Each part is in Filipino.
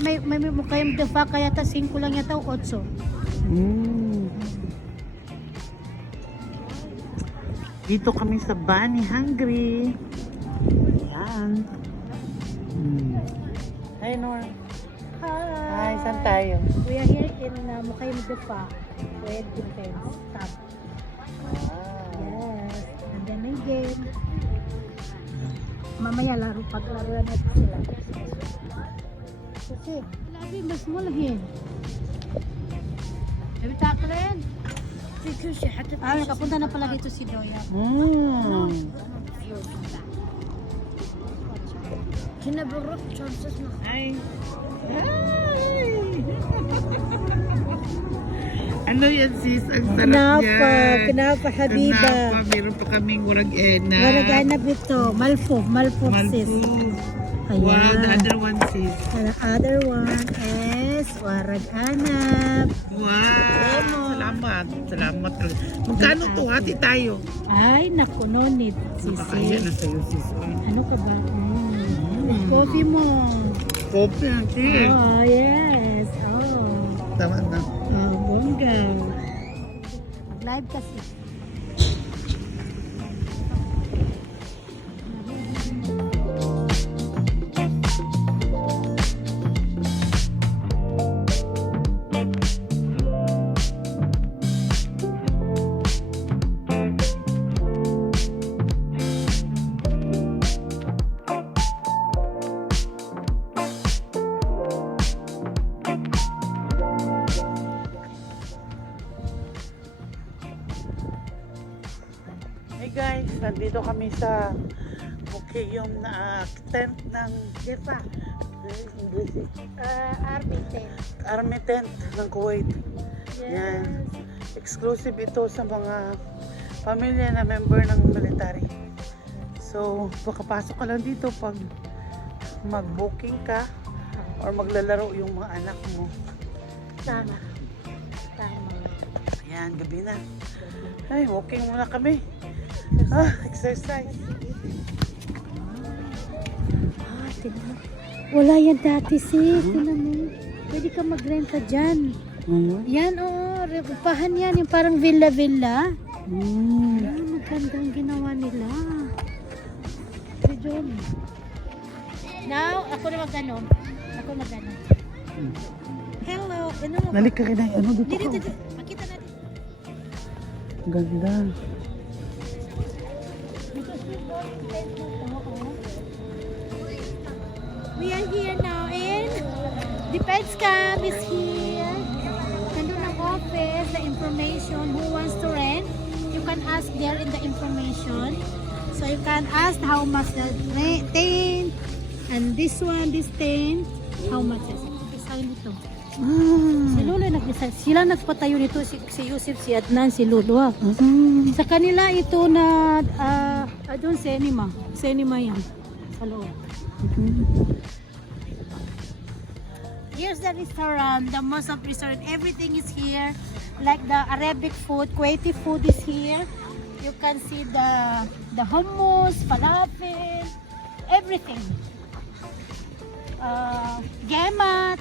may mukayang defa kaya ta 5 lang yata o 8. Dito kami sa Bunny Hungry. Ayan. Hi, Nor. Hi, saan tayo? We are here in Mukayang Defa with defense tab. Yes. And then again. Mamaya paglaro natin sila. Kasi, lagi mas malahin. Sabi taklen. Kapunta na pala dito si Doya. Kinaburot, chances na. Hi. Ano yan sis? Ang sarap yan. Kinapa, Habiba. Kinapa, meron pa kaming urag-ena. Warag-anap ito. Malfo sis. Ayan. Wow, the other one sis. The other one is warag-anap. Wow. Salamat. Magkano to? Hati tayo. Ay, naku, no need. Nakakaya na sa'yo sis. Ano ka ba? Coffee mo. Coffee na sis. Oh, yes. Oh. Tama na. Oh, bongga. Live kasi. Hey guys, nandito kami sa museum na tent ng Defa. English. Army tent. Army tent ng Kuwait. Yes. Yan. Exclusive ito sa mga pamilya na member ng military. So, makapasok ka lang dito pag mag-booking ka or maglalaro yung mga anak mo. Tama. Yan, gabi na. Ay, walking muna kami. Exercise. Tignan mo. Wala yan dati sis. Tignan mo. Pwede ka mag-renta dyan. Yan, oo. Upahan yan. Yung parang villa-villa. Magandang ginawa nila. Si John. Now, ako na mag-ano. Hello. Ano mo? Nalik ka kina, ano dito Dito. ka? Makita natin. Ganda. We are here now in Defense Camp is here. Nandun ang office, the information, who wants to rent. You can ask there in the information. So you can ask how much the tent and this tent, how much is it? Design ito. Si Lolo nag-design. Sila nagpatayo nito, si Yusuf, si Adnan, si Lolo. Sa kanila ito na, doon cinema. Cinema yan. Sa loob. Here's the restaurant, the most of restaurant. Everything is here. Like the Arabic food, Kuwaiti food is here. You can see the hummus, falafel, everything. Gemat.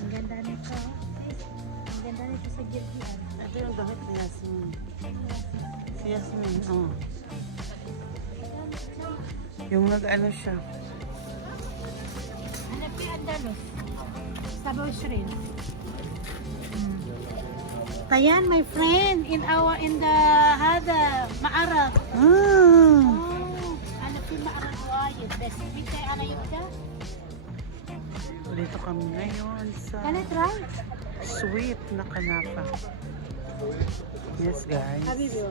Ang ganda nito. Ang ganda nito sa Gilgian. Ito yung damit ni Yasmin. Si Yasmin, yung nag-ano siya. Hanap yung Andalus. Sabaw shrimp. Ayan, my friend, in the Maarak. Oh, hanap yung Maarak wayid. Best bitay ana yung siya. Dito kami ngayon sa Can I try? sweet na kanapa. Yes, guys. Habibi.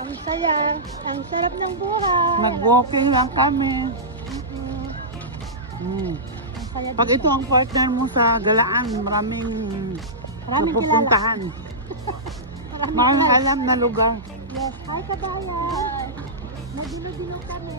Ang saya, ang sarap ng buhay. Mag-walking lang kami. Ang saya. Pag ito ang partner mo sa galaan, maraming napupuntahan. Maraming alam na lugar. Yes, hi kabayan. Magdino-dino kami.